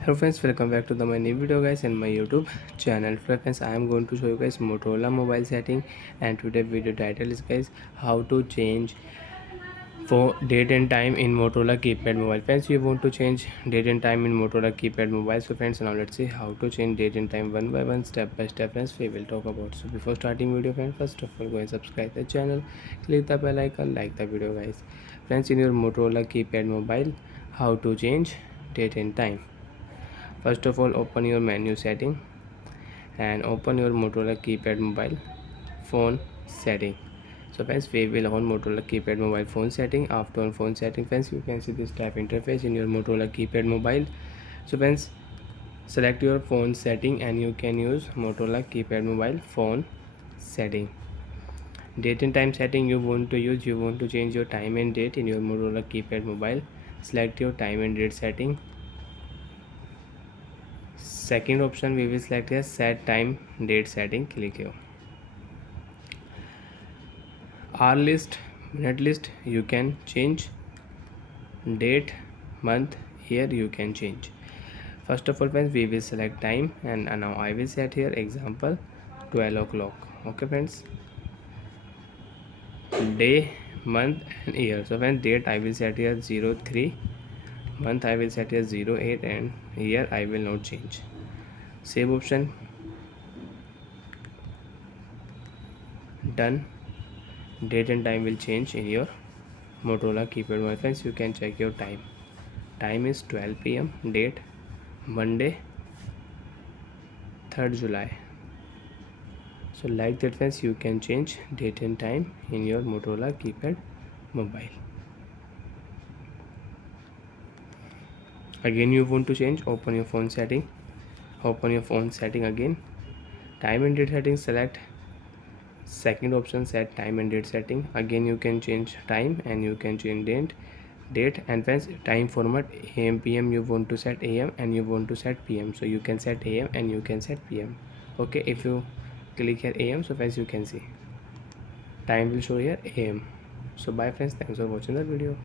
Hello friends, welcome back to my new video guys in my YouTube channel. Friends, I am going to show you guys Motorola mobile setting, and today video title is guys how to change for date and time in Motorola keypad mobile. Friends, you want to change date and time in Motorola keypad mobile. So friends, now let's see how to change date and time one by one, step by step. Friends, we will talk about. So before starting video, friends, first of all go and subscribe the channel, click the bell icon, like the video guys. Friends, in your Motorola keypad mobile, how to change date and time. First of all, open your menu setting and open your Motorola keypad mobile phone setting. So friends, we will on Motorola keypad mobile phone setting. After on phone setting, friends, you can see this type interface in your Motorola keypad mobile. So friends, select your phone setting and you can use Motorola keypad mobile phone setting. Date and time setting you want to use, you want to change your time and date in your Motorola keypad mobile. Select your time and date setting. Second option we will select here set time date setting. Click here. Hour list, minute list you can change, date, month, year you can change. First of all friends, we will select time and now I will set here example 12 o'clock. Okay friends, day, month and year. So friends, date I will set here 03, month I will set here 08 and year I will not change. Save option, done. Date and time will change in your Motorola keypad. My friends, you can check your time. Time is 12 p.m. Date Monday 3rd July. So like that friends, you can change date and time in your Motorola keypad mobile. Again you want to change, open your phone setting, again, time and date setting, select second option set time and date setting. Again you can change time and you can change date and friends, time format am pm you want to set am and you want to set pm, so you can set am and you can set pm. Okay, if you click here am, so friends you can see time will show here am. So bye friends, thanks for watching the video.